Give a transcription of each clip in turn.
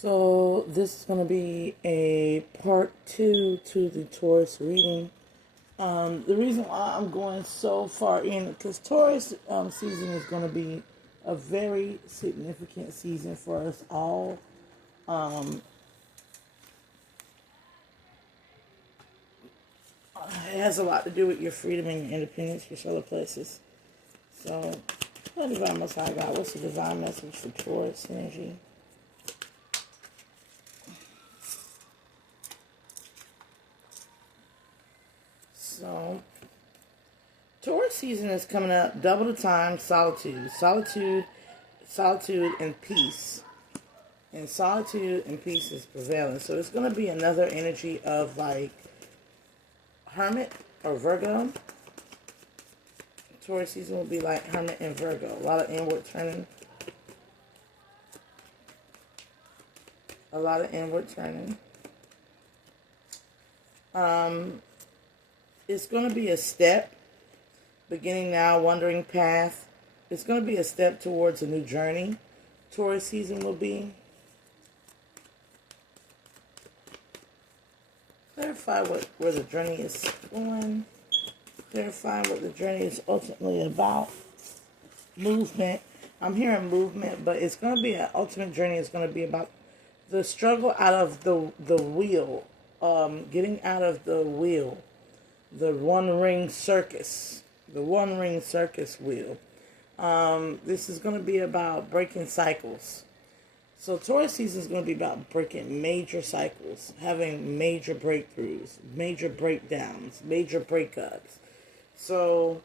So this is going to be a part 2 to the Taurus reading. The reason why I'm going so far in, because Taurus season is going to be a very significant season for us all. It has a lot to do with your freedom and your independence, your solar plexus. So, what Divine Most High God, what's the divine message for Taurus energy? So, Taurus season is coming up. Double the time, solitude, and peace. And solitude and peace is prevailing. So it's going to be another energy of like Hermit or Virgo. Taurus season will be like Hermit and Virgo. A lot of inward turning. It's going to be a step. Beginning now, wandering path. It's going to be a step towards a new journey. Taurus season will be. Clarify where the journey is going. Clarify what the journey is ultimately about. Movement. I'm hearing movement, but it's going to be an ultimate journey. It's going to be about the struggle out of the wheel. Getting out of the wheel. The one-ring circus. The one-ring circus wheel. This is going to be about breaking cycles. So Taurus season is going to be about breaking major cycles, having major breakthroughs, major breakdowns, major breakups. So,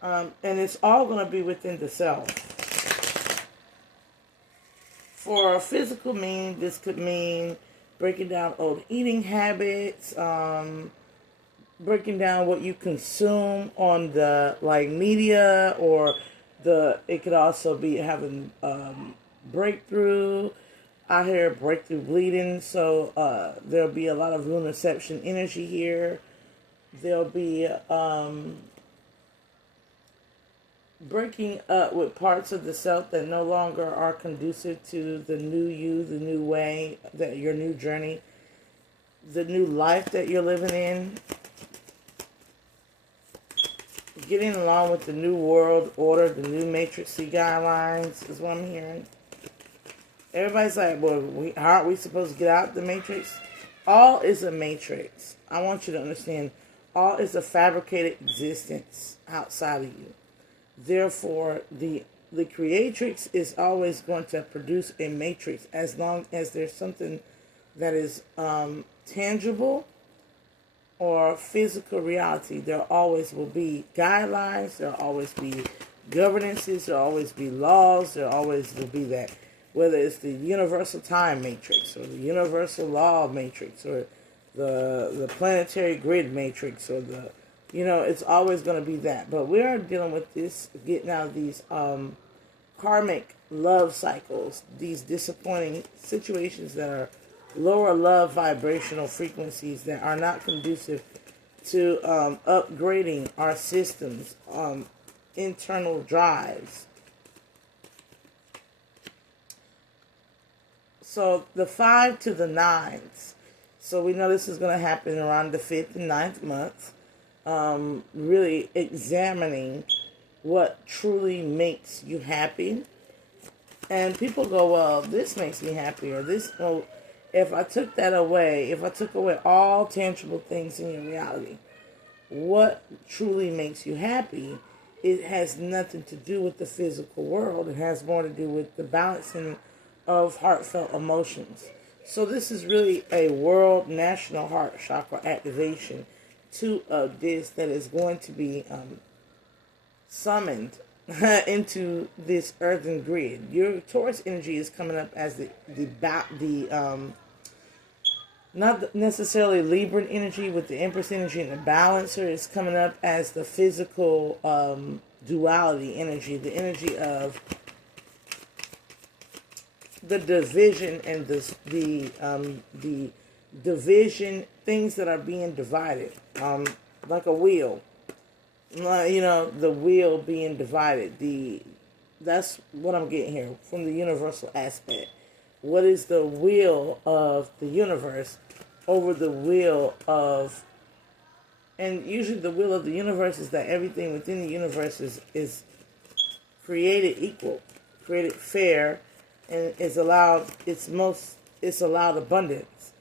and it's all going to be within the self. For a physical meaning, this could mean breaking down old eating habits, breaking down what you consume on the like media, or it could also be having breakthrough. I hear breakthrough bleeding, so there'll be a lot of lunaception energy here. There'll be breaking up with parts of the self that no longer are conducive to the new you, the new way, that your new journey, the new life that you're living in. Getting along with the new world order, the new matrixy guidelines is what I'm hearing. Everybody's like, well, how aren't we supposed to get out the matrix? All is a matrix. I want you to understand, all is a fabricated existence outside of you. Therefore, the creatrix is always going to produce a matrix as long as there's something that is tangible or physical reality. There always will be guidelines, there will always be governances, there will always be laws, there always will be that. Whether it's the universal time matrix, or the universal law matrix, or the planetary grid matrix, or it's always going to be that. But we are dealing with this, getting out of these karmic love cycles, these disappointing situations that are lower love vibrational frequencies that are not conducive to upgrading our systems, internal drives. So the 5 to the 9s. So we know this is going to happen around the 5th and 9th month. Really examining what truly makes you happy. And people go, well, this makes me happy, or this, well, if I took that away, if I took away all tangible things in your reality, what truly makes you happy, it has nothing to do with the physical world. It has more to do with the balancing of heartfelt emotions. So this is really a world national heart chakra activation to this that is going to be summoned into this earthen grid. Your Taurus energy is coming up as the not necessarily Libran energy with the Empress energy and the Balancer. Is coming up as the physical duality energy, the energy of the division and the division, things that are being divided, like a wheel. The wheel being divided. That's what I'm getting here from the universal aspect. what is the will of the universe over the will of, and usually the will of the universe is that everything within the universe is created equal, created fair, and is allowed it's allowed abundance.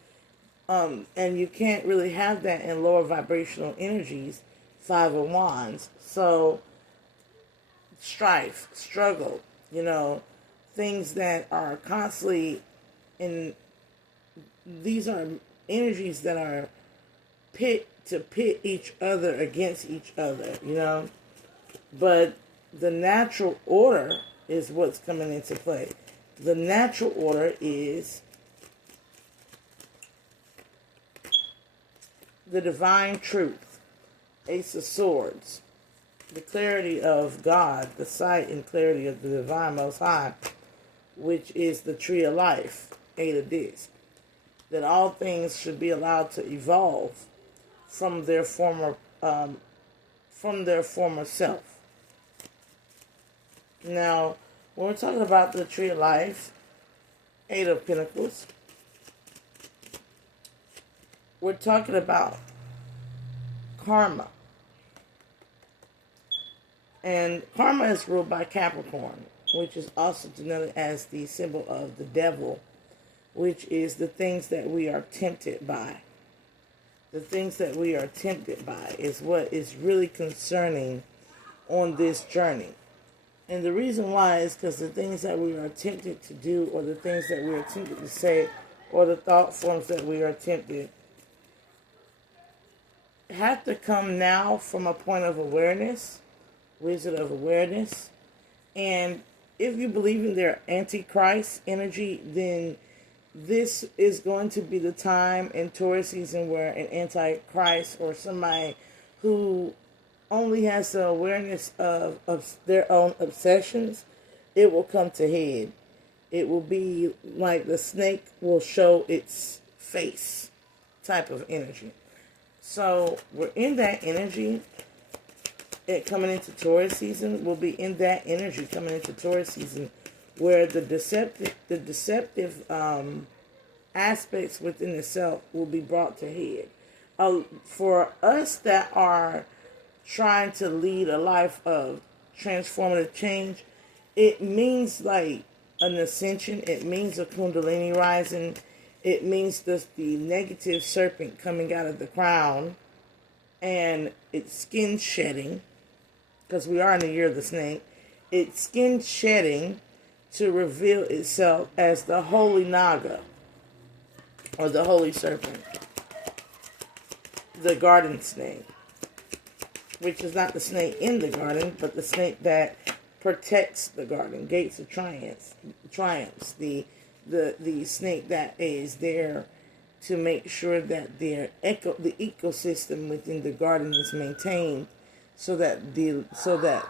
And you can't really have that in lower vibrational energies, 5 of Wands. So strife, struggle, things that are constantly in, these are energies that are pit each other against each other, but the natural order is what's coming into play. The natural order is the divine truth, Ace of Swords, the clarity of God, the sight and clarity of the Divine Most High, which is the tree of life, 8 of Discs, that all things should be allowed to evolve from their former self. Now, when we're talking about the tree of life, 8 of Pentacles, we're talking about karma. And karma is ruled by Capricorn, which is also denoted as the symbol of the devil, which is the things that we are tempted by. The things that we are tempted by is what is really concerning on this journey. And the reason why is because the things that we are tempted to do, or the things that we are tempted to say, or the thought forms that we are tempted, have to come now from a point of awareness, Wizard of Awareness. And if you believe in their Antichrist energy, then this is going to be the time in Taurus season where an Antichrist, or somebody who only has the awareness of their own obsessions, it will come to head. It will be like the snake will show its face type of energy. So we're in that energy. Coming into Taurus season, we'll be in that energy coming into Taurus season, where the deceptive aspects within itself will be brought to head. For us that are trying to lead a life of transformative change, it means like an ascension. It means a kundalini rising. It means the negative serpent coming out of the crown, and it's skin shedding, because we are in the year of the snake. It's skin shedding to reveal itself as the holy Naga, or the holy serpent, the garden snake, which is not the snake in the garden, but the snake that protects the garden, gates of triumphs, the snake that is there to make sure that the ecosystem within the garden is maintained, so that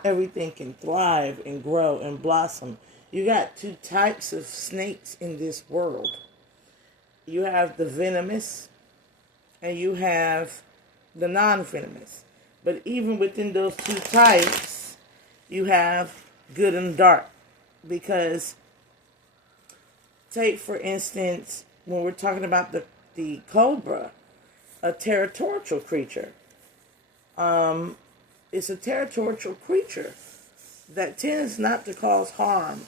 everything can thrive and grow and blossom. You got 2 types of snakes in this world. You have the venomous, and you have the non-venomous. But even within those 2 types, you have good and dark. Because, take for instance, when we're talking about the cobra, a territorial creature. It's a territorial creature that tends not to cause harm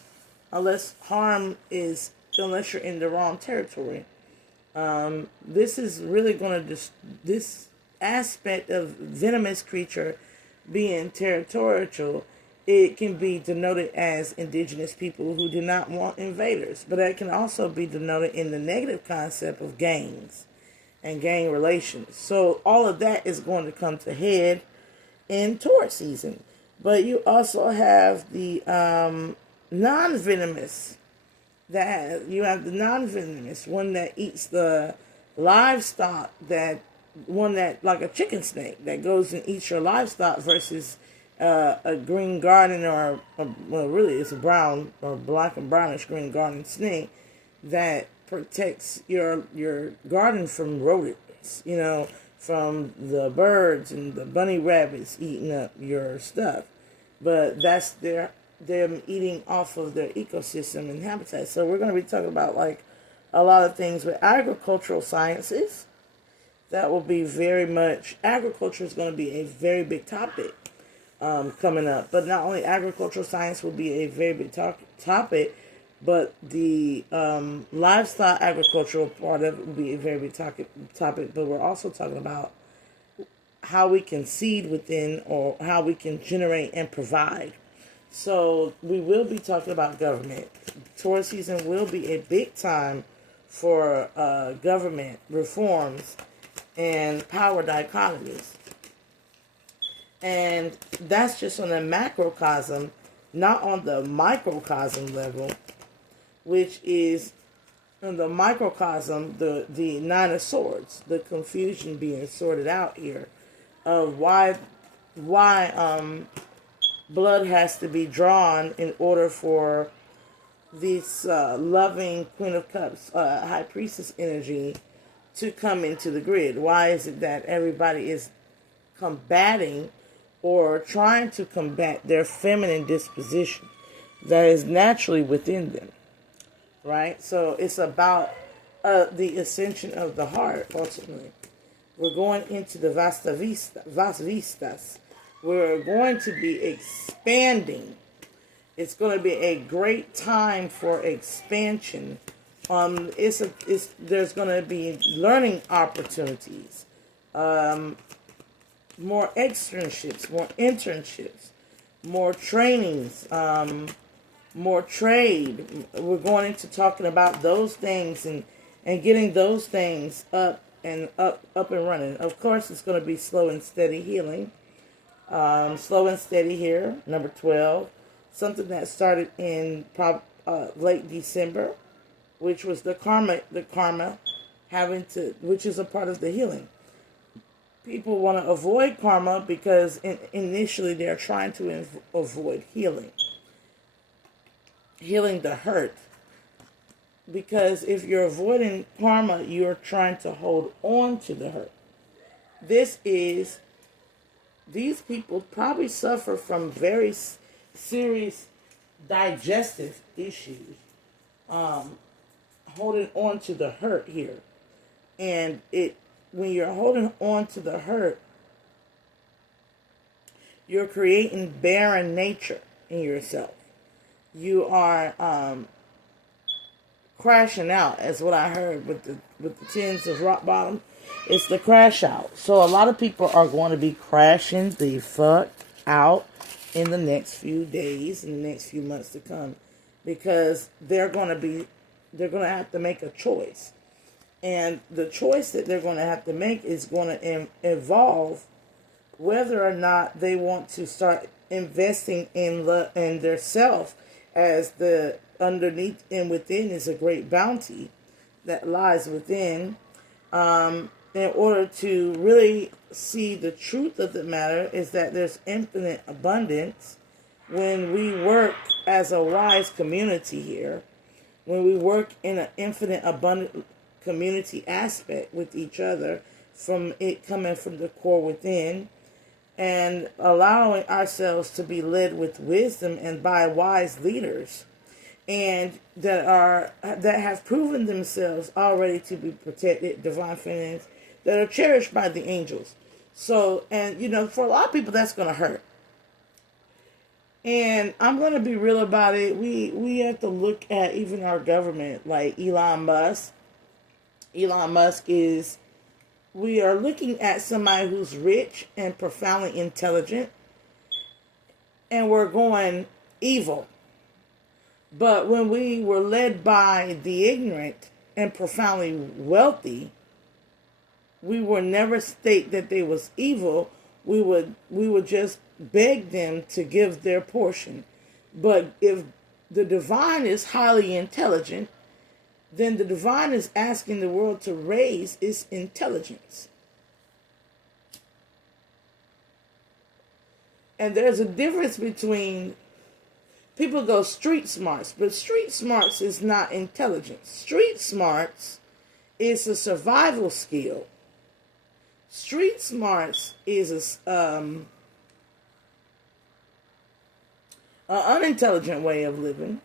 unless you're in the wrong territory. This is really going to this aspect of venomous creature being territorial. It can be denoted as indigenous people who do not want invaders, but it can also be denoted in the negative concept of gangs and gang relations. So all of that is going to come to head in Taurus season. But you also have the non-venomous. You have the non-venomous, one that eats the livestock, one that like a chicken snake that goes and eats your livestock, versus a green garden, well, really it's a brown or black and brownish green garden snake that protects your garden from rodents, from the birds and the bunny rabbits eating up your stuff. But that's their them eating off of their ecosystem and habitat. So we're going to be talking about like a lot of things with agricultural sciences. That will be very much, agriculture is going to be a very big topic coming up. But not only agricultural science will be a very big topic, but the livestock agricultural part of it will be a very big topic. But we're also talking about how we can seed within, or how we can generate and provide. So we will be talking about government. Taurus season will be a big time for government reforms and power dichotomies. And that's just on a macrocosm, not on the microcosm level, which is in the microcosm, the Nine of Swords, the confusion being sorted out here of why blood has to be drawn in order for this loving Queen of Cups, High Priestess energy to come into the grid. Why is it that everybody is combating or trying to combat their feminine disposition that is naturally within them, right? So it's about the ascension of the heart, ultimately. We're going into the Vas Vistas. We're going to be expanding. It's going to be a great time for expansion. There's going to be learning opportunities, more externships, more internships, more trainings, more trade. We're going into talking about those things and getting those things up and running. Of course, it's going to be slow and steady healing. Slow and steady here, number 12. Something that started in late December, which was the karma which is a part of the healing. People want to avoid karma because initially they're trying to avoid healing the hurt. Because if you're avoiding karma, you're trying to hold on to the hurt. These people probably suffer from very serious digestive issues, holding on to the hurt here. And when you're holding on to the hurt, you're creating barren nature in yourself. You are crashing out, as what I heard with the tens of rock bottom. It's the crash out. So a lot of people are going to be crashing the fuck out in the next few days, in the next few months to come, because they're going to have to make a choice. And the choice that they're going to have to make is going to involve whether or not they want to start investing in their self, as the underneath and within is a great bounty that lies within, in order to really see the truth of the matter is that there's infinite abundance when we work as a wise community here, when we work in an infinite abundant community aspect with each other, from it coming from the core within, and allowing ourselves to be led with wisdom and by wise leaders, and that have proven themselves already to be protected, divine feminines, that are cherished by the angels. So, and for a lot of people, that's going to hurt. And I'm going to be real about it. We have to look at even our government, like Elon Musk. Elon Musk we are looking at somebody who's rich and profoundly intelligent, and we're going evil. But when we were led by the ignorant and profoundly wealthy, we would never state that they was evil. We would just beg them to give their portion. But if the divine is highly intelligent, then the divine is asking the world to raise its intelligence. And there's a difference between, people go street smarts, but street smarts is not intelligence. Street smarts is a survival skill. Street smarts is an unintelligent way of living.